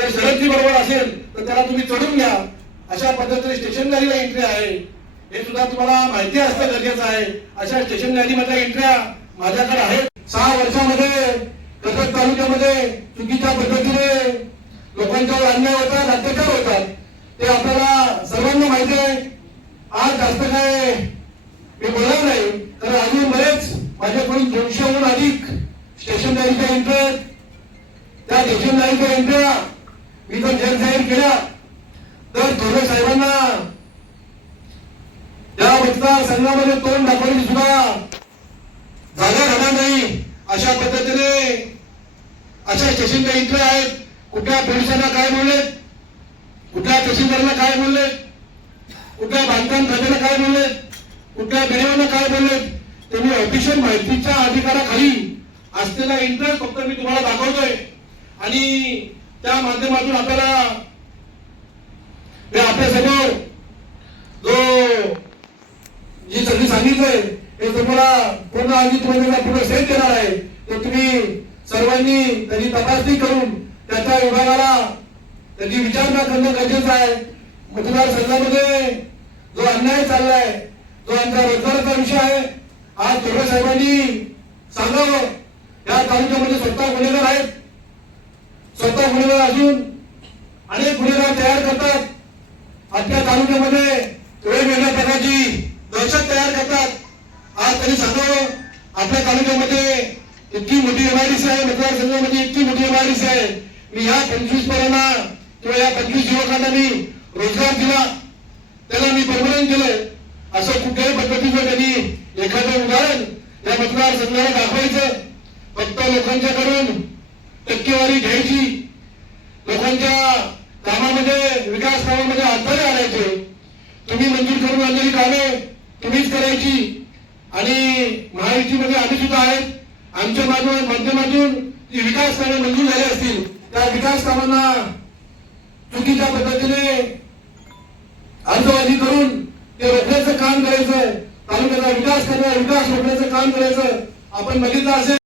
असेल तर त्याला तुम्ही चढून घ्या. अशा पद्धतीने स्टेशन गाडीला एंट्री आहे. हे सुद्धा तुम्हाला माहिती असणं गरजेचं आहे. अशा स्टेशन गाडीमधल्या एंट्र्या माझ्याकडे आहेत. सहा वर्षामध्ये कटक तालुक्यामध्ये चुकीच्या पद्धतीने लोकांच्यावर अन्याय होतात अत्याचार होतात. ते आपल्याला सर्वांना माहिती आहे. आज जास्त काय मी बोलणार नाही कारण अजून बरेच माझ्याकडून दोनशेहून अधिक स्टेशन गाडीच्या एंट्र्या त्या स्टेशन गाडीच्या एंट्र्या मी जर जग जाहीर केल्या तर थोडे साहेबांना या मतदारसंघामध्ये तोंड दाखवली सुद्धा जागा राहणार नाही. अशा पद्धतीने अशा स्टेशनच्या एंट्री आहेत. कुठल्या पोलिसांना काय बोलले कुठल्या तहसीलदारांना काय बोलले कुठल्या बांधकाम खात्याला काय बोलले कुठल्या बिडेवांना काय बोलले ते मी ऑफिशियल माहितीच्या अधिकाराखाली असलेला इंटरेस्ट फक्त मी तुम्हाला दाखवतोय. आणि त्या माध्यमातून आपल्याला आपल्यासमोर जो जी संधी सांगितलंय हे तुम्हाला पूर्ण आधी तुम्हाला पूर्ण सेट देणार आहे. तर तुम्ही सर्वांनी त्याची तपासणी करून त्याच्या विभागाला त्याची विचारणा करणं गरजेचं आहे. मतदारसंघामध्ये जो अन्याय चाललाय जो आमचा रोजगाराचा विषय आहे आज थोड्या साहेबांनी सांगावं. या तालुक्यामध्ये स्वतः गुन्हेगार आहेत. स्वतः गुन्हेगार असून अनेक गुन्हेगार तयार करतात. आपल्या तालुक्यामध्ये वेगवेगळ्या प्रकारची दहशत तयार करतात. आज त्यांनी सांगावं आपल्या तालुक्यामध्ये इतकी मोठी एमआयडीसी आहे मतदारसंघामध्ये इतकी मोठी एमआयडीसी आहे. मी ह्या पंचवीस पोरांना किंवा या पंचवीस युवकांना मी रोजगार दिला. त्याला मी परमनंट केलंय. असं कुठल्याही पद्धतीचं त्यांनी एखादं उदाहरण या मतदारसंघाला दाखवायचं. फक्त लोकांच्याकडून टक्केवारी घ्यायची. लोकांच्या कामामध्ये विकास कामामध्ये हातभारे आणायचे तुम्ही मंजूर करून आणलेली कामे तुम्हीच करायची. आणि महायुतीमध्ये आम्ही सुद्धा आहेत. आमच्या माध्यम- माध्यमातून जी विकास कामे मंजूर झाली असतील त्या विकास कामांना चुकीच्या पद्धतीने अर्जबाजी करून ते रोखण्याचं काम करायचं. तालुक्याचा विकास करणं विकास रोखण्याचं काम करायचं. आपण बघितलं असेल